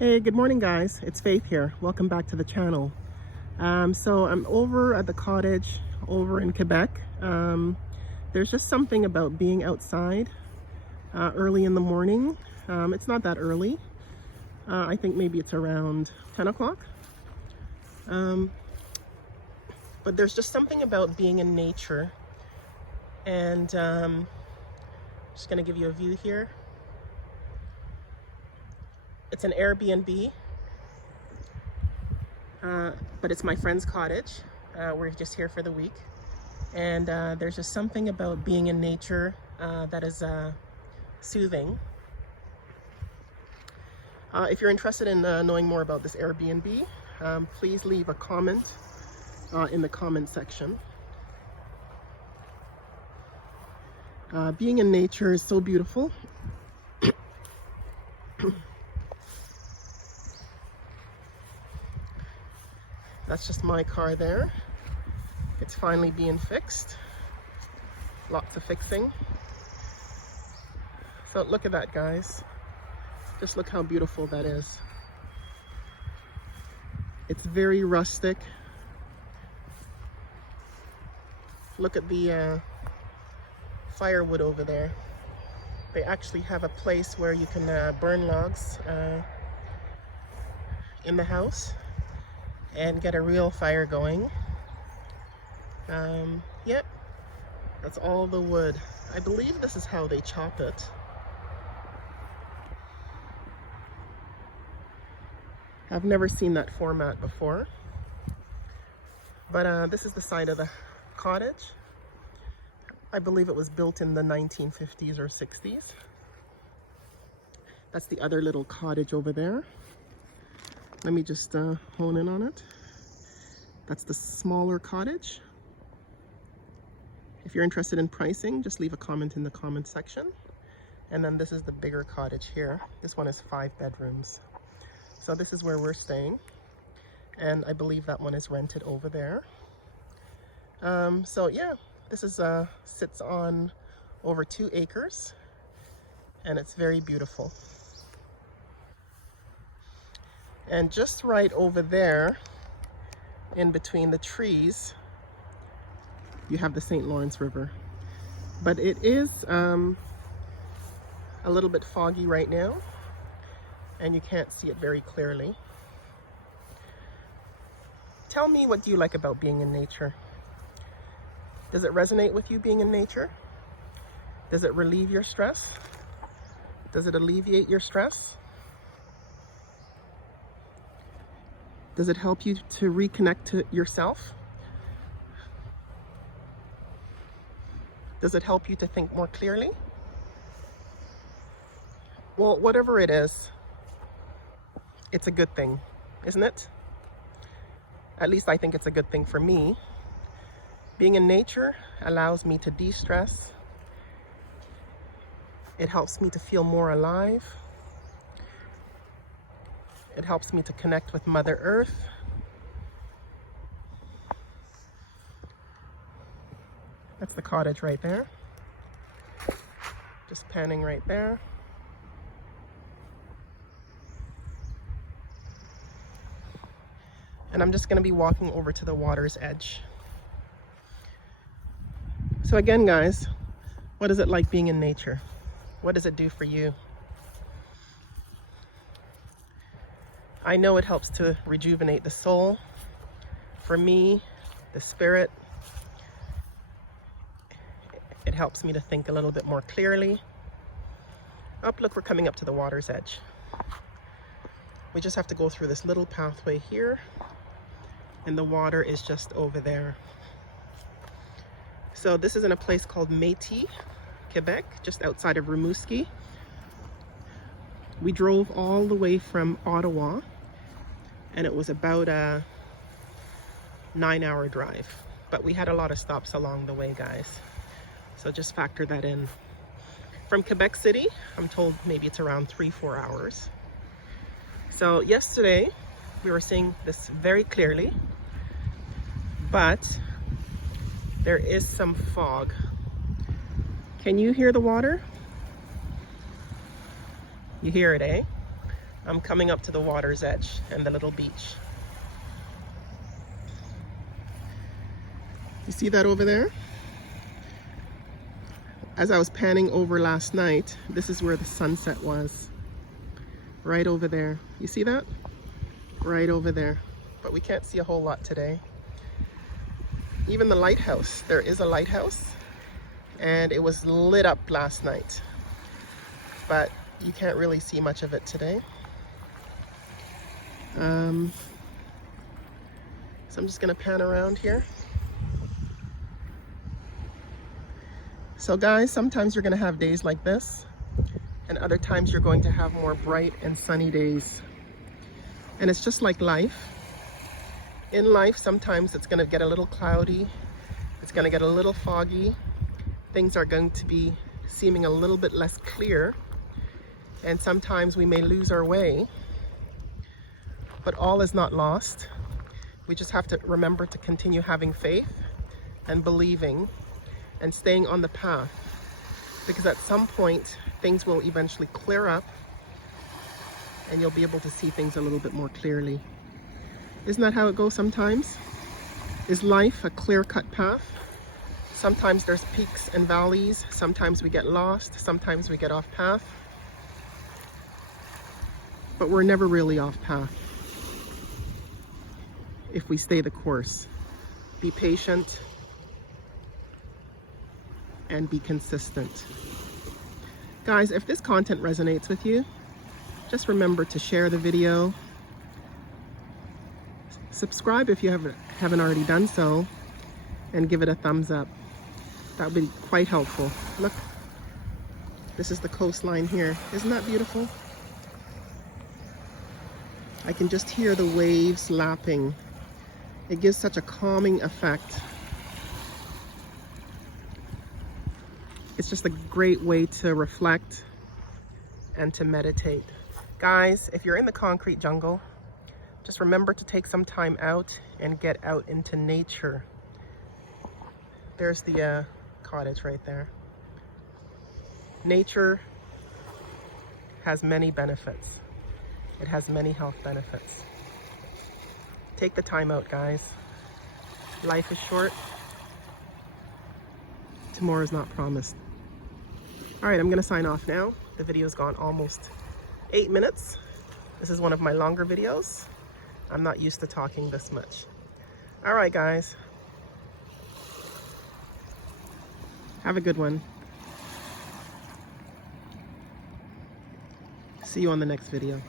Hey, good morning guys. It's Faith here. Welcome back to the channel. So I'm over at the cottage over in Quebec. There's just something about being outside early in the morning. It's not that early. I think maybe it's around 10 o'clock. But there's just something about being in nature. And just gonna give you a view here. It's an Airbnb, but it's my friend's cottage. We're just here for the week. And there's just something about being in nature that is soothing. If you're interested in knowing more about this Airbnb, please leave a comment in the comment section. Being in nature is so beautiful. That's just my car there. It's finally being fixed. Lots of fixing. So look at that, guys. Just look how beautiful that is. It's very rustic. Look at the firewood over there. They actually have a place where you can burn logs in the house and get a real fire going. Yep, that's all the wood. I believe this is how they chop it. I've never seen that format before. But this is the side of the cottage. I believe it was built in the 1950s or 60s. That's the other little cottage over there. Let me just hone in on it. That's the smaller cottage. If you're interested in pricing, just leave a comment in the comment section. And then this is the bigger cottage here. This one is 5 bedrooms. So this is where we're staying. And I believe that one is rented over there. So yeah, this is sits on over 2 acres. And it's very beautiful. And just right over there, in between the trees, you have the St. Lawrence River. But it is a little bit foggy right now, and you can't see it very clearly. Tell me, what do you like about being in nature? Does it resonate with you being in nature? Does it relieve your stress? Does it alleviate your stress? Does it help you to reconnect to yourself? Does it help you to think more clearly? Well, whatever it is, it's a good thing, isn't it? At least I think it's a good thing for me. Being in nature allows me to de-stress. It helps me to feel more alive. It helps me to connect with Mother Earth. That's the cottage right there. Just panning right there. And I'm just going to be walking over to the water's edge. So again, guys, what is it like being in nature? What does it do for you? I know it helps to rejuvenate the soul. For me, the spirit. It helps me to think a little bit more clearly. Oh, look, we're coming up to the water's edge. We just have to go through this little pathway here, and the water is just over there. So this is in a place called Métis, Quebec, just outside of Rimouski. We drove all the way from Ottawa, and it was about a 9-hour drive. But we had a lot of stops along the way, guys. So just factor that in. From Quebec City, I'm told maybe it's around 3-4 hours. So yesterday, we were seeing this very clearly, but there is some fog. Can you hear the water? You hear it, eh? I'm coming up to the water's edge and the little beach. You see that over there? As I was panning over last night, this is where the sunset was. Right over there. You see that? Right over there. But we can't see a whole lot today. Even the lighthouse. There is a lighthouse. And it was lit up last night. But you can't really see much of it today. So I'm just going to pan around here. So guys, sometimes you're going to have days like this, and other times you're going to have more bright and sunny days. And it's just like life. In life, sometimes it's going to get a little cloudy, it's going to get a little foggy, things are going to be seeming a little bit less clear, and sometimes we may lose our way, but all is not lost. We just have to remember to continue having faith and believing and staying on the path, because at some point things will eventually clear up and you'll be able to see things a little bit more clearly. Isn't that how it goes sometimes? Is life a clear-cut path? Sometimes there's peaks and valleys, sometimes we get lost, sometimes we get off path, but we're never really off path if we stay the course. Be patient and be consistent. Guys, if this content resonates with you, just remember to share the video. Subscribe if you haven't already done so, and give it a thumbs up. That would be quite helpful. Look, this is the coastline here. Isn't that beautiful? I can just hear the waves lapping. It gives such a calming effect. It's just a great way to reflect and to meditate. Guys, if you're in the concrete jungle, just remember to take some time out and get out into nature. There's the cottage right there. Nature has many benefits. It has many health benefits. Take the time out, guys. Life is short. Tomorrow's not promised. All right, I'm gonna sign off now. The video's gone almost 8 minutes. This is one of my longer videos. I'm not used to talking this much. All right, guys. Have a good one. See you on the next video.